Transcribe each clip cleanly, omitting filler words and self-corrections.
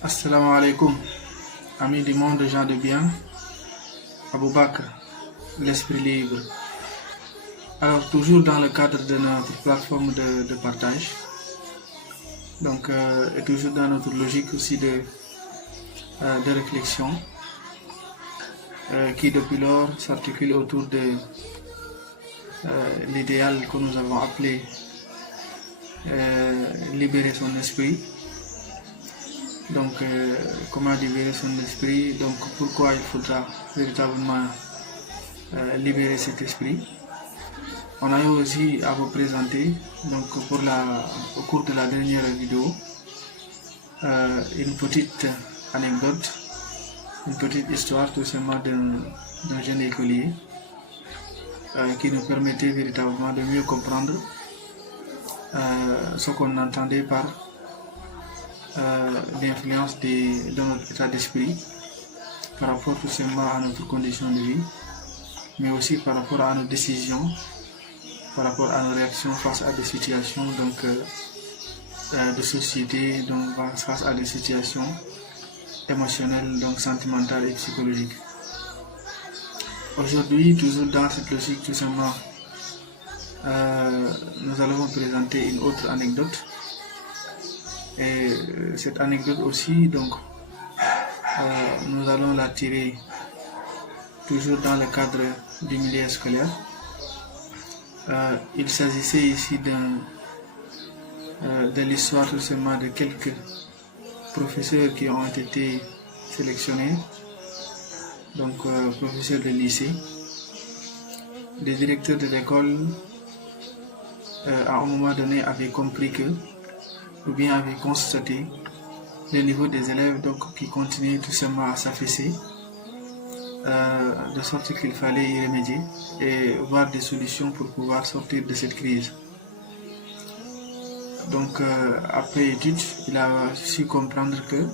Assalamu alaikum, amis du monde, gens de bien, Abou Bakr, l'esprit libre. Alors, toujours dans le cadre de notre plateforme de partage, donc, et toujours dans notre logique aussi de réflexion, qui depuis lors s'articule autour de l'idéal que nous avons appelé libérer son esprit. Donc, comment libérer son esprit? Donc, pourquoi il faudra véritablement libérer cet esprit? On a eu aussi à vous présenter, donc au cours de la dernière vidéo, une petite anecdote, une petite histoire tout simplement d'un jeune écolier qui nous permettait véritablement de mieux comprendre ce qu'on entendait par l'influence de notre état d'esprit par rapport tout simplement à notre condition de vie, mais aussi par rapport à nos décisions, par rapport à nos réactions face à des situations de société, donc face à des situations émotionnelles, donc sentimentales et psychologiques. Aujourd'hui, toujours dans cette logique, tout simplement, nous allons vous présenter une autre anecdote. Et cette anecdote aussi, donc, nous allons la tirer toujours dans le cadre du milieu scolaire. Il s'agissait ici de l'histoire tout simplement de quelques professeurs qui ont été sélectionnés, donc professeurs de lycée. Les directeurs de l'école, à un moment donné, avaient compris que, ou bien avaient constaté le niveau des élèves donc, qui continuaient tout simplement à s'affaisser, de sorte qu'il fallait y remédier et voir des solutions pour pouvoir sortir de cette crise. Donc, après étude, il a su comprendre que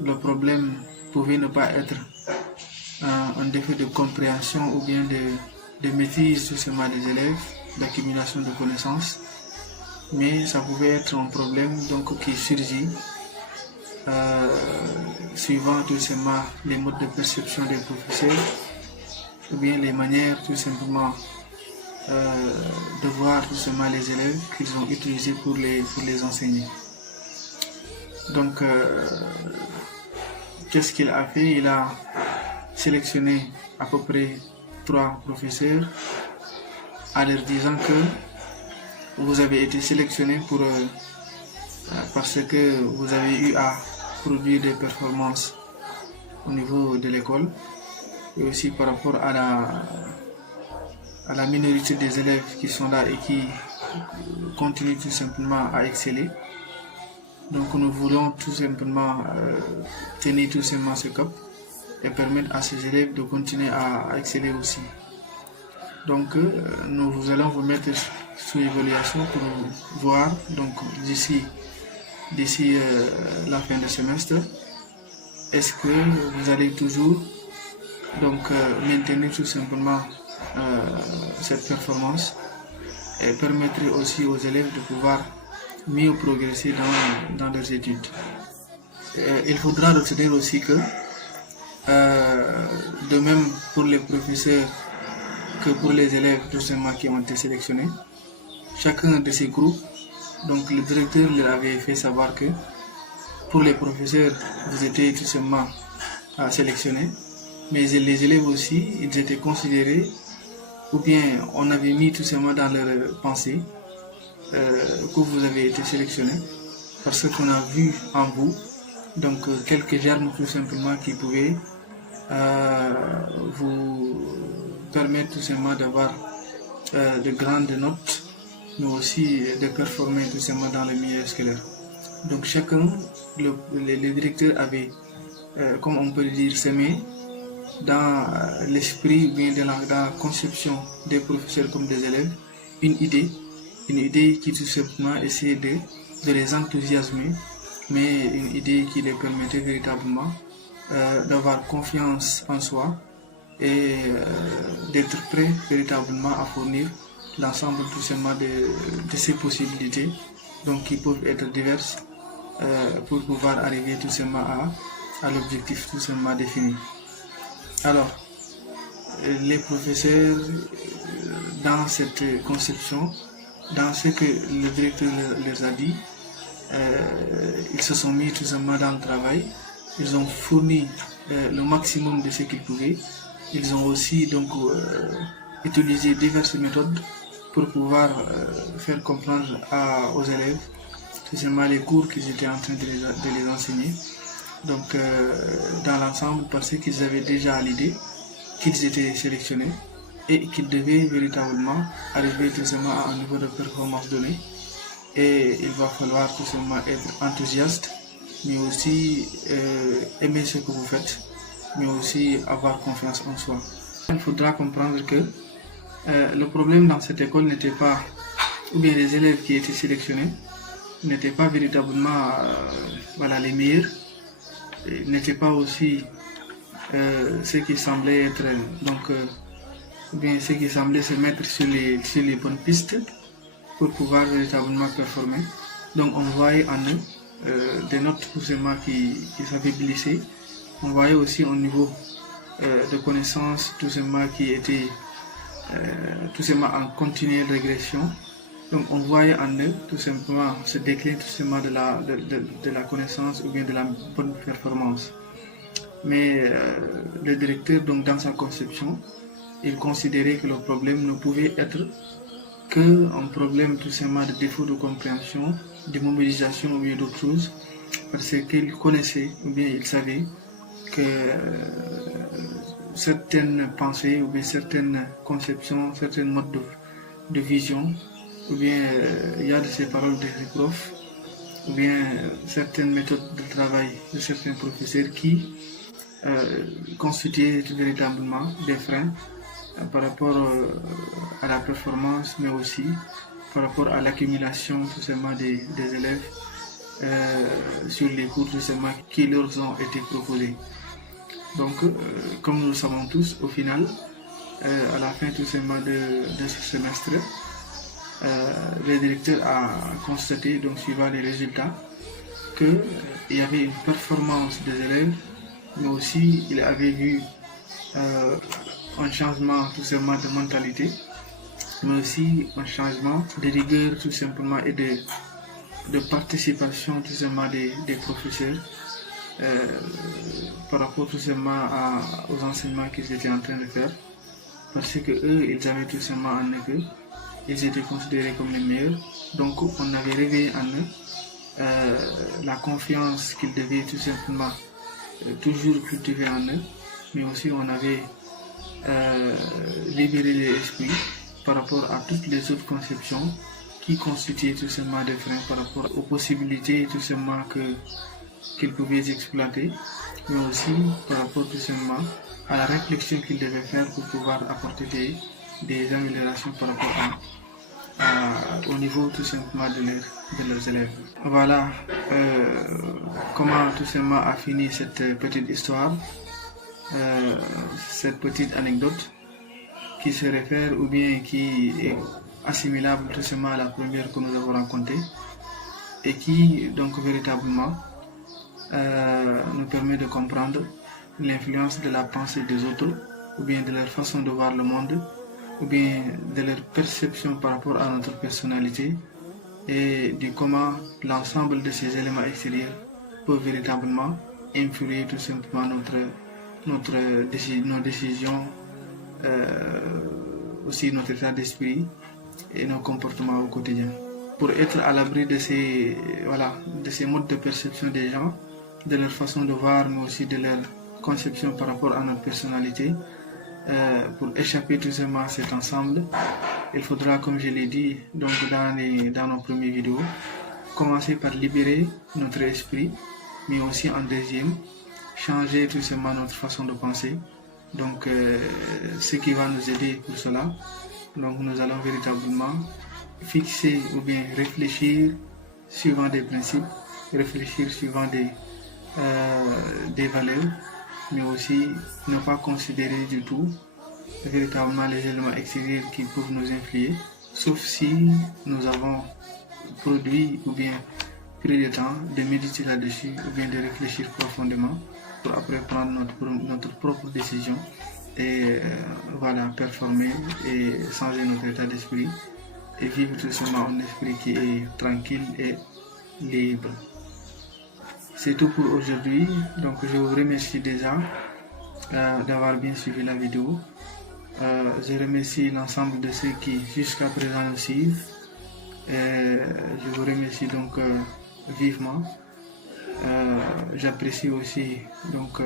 le problème pouvait ne pas être un défaut de compréhension ou bien de maîtrise tout simplement des élèves, d'accumulation de connaissances, mais ça pouvait être un problème donc, qui surgit suivant tout simplement les modes de perception des professeurs ou bien les manières tout simplement de voir tout simplement les élèves qu'ils ont utilisés pour les enseigner. Donc, qu'est-ce qu'il a fait? Il a sélectionné à peu près 3 professeurs en leur disant que vous avez été sélectionné parce que vous avez eu à produire des performances au niveau de l'école et aussi par rapport à la minorité des élèves qui sont là et qui continuent tout simplement à exceller. Donc nous voulons tout simplement tenir tout simplement ce cap et permettre à ces élèves de continuer à exceller aussi. Donc nous allons vous mettre sous évaluation pour voir donc d'ici la fin du semestre, est-ce que vous allez toujours donc maintenir tout simplement cette performance et permettre aussi aux élèves de pouvoir mieux progresser dans leurs études. Il faudra retenir aussi que de même pour les professeurs que pour les élèves tout simplement qui ont été sélectionnés, chacun de ces groupes, donc le directeur leur avait fait savoir que pour les professeurs, vous étiez tout simplement sélectionnés, mais les élèves aussi, ils étaient considérés, ou bien on avait mis tout simplement dans leur pensée que vous avez été sélectionnés parce qu'on a vu en vous donc quelques germes tout simplement qui pouvaient vous permettre tout simplement d'avoir de grandes notes, mais aussi de performer tout simplement dans le milieu scolaire. Donc chacun, les directeurs avaient, comme on peut le dire, semé dans l'esprit ou bien dans la conception des professeurs comme des élèves une idée qui tout simplement essayait de les enthousiasmer, mais une idée qui les permettait véritablement d'avoir confiance en soi et d'être prêt véritablement à fournir l'ensemble tout simplement de ces possibilités, donc qui peuvent être diverses pour pouvoir arriver tout simplement à l'objectif tout simplement défini. Alors, les professeurs, dans cette conception, dans ce que le directeur leur a dit, ils se sont mis tout simplement dans le travail. Ils ont fourni le maximum de ce qu'ils pouvaient. Ils ont aussi donc utilisé diverses méthodes pour pouvoir faire comprendre aux élèves tout simplement les cours qu'ils étaient en train de les enseigner. Donc dans l'ensemble, parce qu'ils avaient déjà l'idée qu'ils étaient sélectionnés et qu'ils devaient véritablement arriver tout simplement à un niveau de performance donné. Et il va falloir tout simplement être enthousiaste, mais aussi aimer ce que vous faites, mais aussi avoir confiance en soi. Il faudra comprendre que le problème dans cette école n'était pas, ou bien les élèves qui étaient sélectionnés n'étaient pas véritablement les meilleurs, n'étaient pas aussi ceux qui semblaient être, ou bien ceux qui semblaient se mettre sur les bonnes pistes pour pouvoir véritablement performer. Donc on voyait en eux des notes tout simplement qui s'affaiblissent. On voyait aussi au niveau de connaissances tout simplement qui étaient tout simplement en continuelle régression. Donc on voyait en eux tout simplement ce déclin tout simplement de la connaissance ou bien de la bonne performance. Mais le directeur, donc dans sa conception, il considérait que le problème ne pouvait être qu'un problème tout simplement de défaut de compréhension, de mobilisation ou bien d'autres choses, parce qu'il connaissait ou bien il savait que certaines pensées ou bien certaines conceptions, certains modes de vision, ou bien il y a de ces paroles des profs, ou bien certaines méthodes de travail de certains professeurs qui constituaient véritablement des freins par rapport à la performance, mais aussi par rapport à l'accumulation tout simplement des élèves sur les cours tout simplement qui leur ont été proposés. Donc, comme nous le savons tous, au final, à la fin tout simplement de ce semestre, le directeur a constaté, donc suivant les résultats, qu'il y avait une performance des élèves, mais aussi il avait vu un changement tout simplement de mentalité, mais aussi un changement de rigueur tout simplement et de participation tout simplement des professeurs par rapport tout simplement aux enseignements qu'ils étaient en train de faire, parce que eux ils avaient tout simplement en eux, ils étaient considérés comme les meilleurs. Donc on avait réveillé en eux la confiance qu'ils devaient tout simplement toujours cultiver en eux, mais aussi on avait libéré l'esprit par rapport à toutes les autres conceptions qui constituaient tout simplement des freins par rapport aux possibilités tout simplement qu'ils pouvaient exploiter, mais aussi par rapport tout simplement à la réflexion qu'ils devaient faire pour pouvoir apporter des améliorations par rapport au niveau tout simplement de leurs élèves. Voilà comment tout simplement a fini cette petite histoire, cette petite anecdote qui se réfère ou bien qui est assimilable tout simplement à la première que nous avons rencontrée et qui donc véritablement nous permet de comprendre l'influence de la pensée des autres ou bien de leur façon de voir le monde ou bien de leur perception par rapport à notre personnalité et de comment l'ensemble de ces éléments extérieurs peut véritablement influer tout simplement nos décisions, aussi notre état d'esprit et nos comportements au quotidien. Pour être à l'abri de ces modes de perception des gens, de leur façon de voir, mais aussi de leur conception par rapport à notre personnalité, pour échapper tout simplement à cet ensemble, il faudra, comme je l'ai dit donc dans nos premières vidéos, commencer par libérer notre esprit, mais aussi en deuxième, changer tout simplement notre façon de penser. Donc, ce qui va nous aider pour cela, donc nous allons véritablement fixer ou bien réfléchir suivant des principes, réfléchir suivant des valeurs, mais aussi ne pas considérer du tout véritablement les éléments extérieurs qui peuvent nous influer, sauf si nous avons produit ou bien pris le temps de méditer là-dessus ou bien de réfléchir profondément pour après prendre notre propre décision et voilà, performer et changer notre état d'esprit et vivre tout simplement un esprit qui est tranquille et libre. C'est tout pour aujourd'hui. Donc je vous remercie déjà d'avoir bien suivi la vidéo. Je remercie l'ensemble de ceux qui jusqu'à présent nous suivent. Je vous remercie donc vivement. J'apprécie aussi donc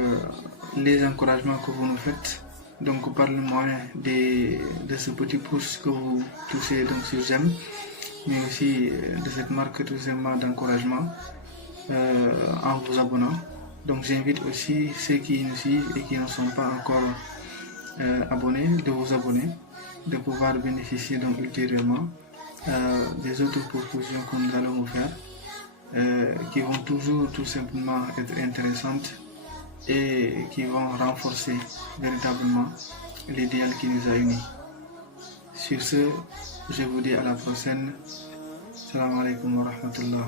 les encouragements que vous nous faites. Donc par le moyen de ce petit pouce que vous touchez donc sur j'aime, mais aussi de cette marque tout simplement d'encouragement en vous abonnant. Donc j'invite aussi ceux qui nous suivent et qui ne sont pas encore abonnés de vous abonner, de pouvoir bénéficier donc ultérieurement des autres propositions que nous allons vous faire, qui vont toujours tout simplement être intéressantes et qui vont renforcer véritablement l'idéal qui nous a unis. Sur ce, je vous dis à la prochaine. Salam alaikum wa rahmatullah.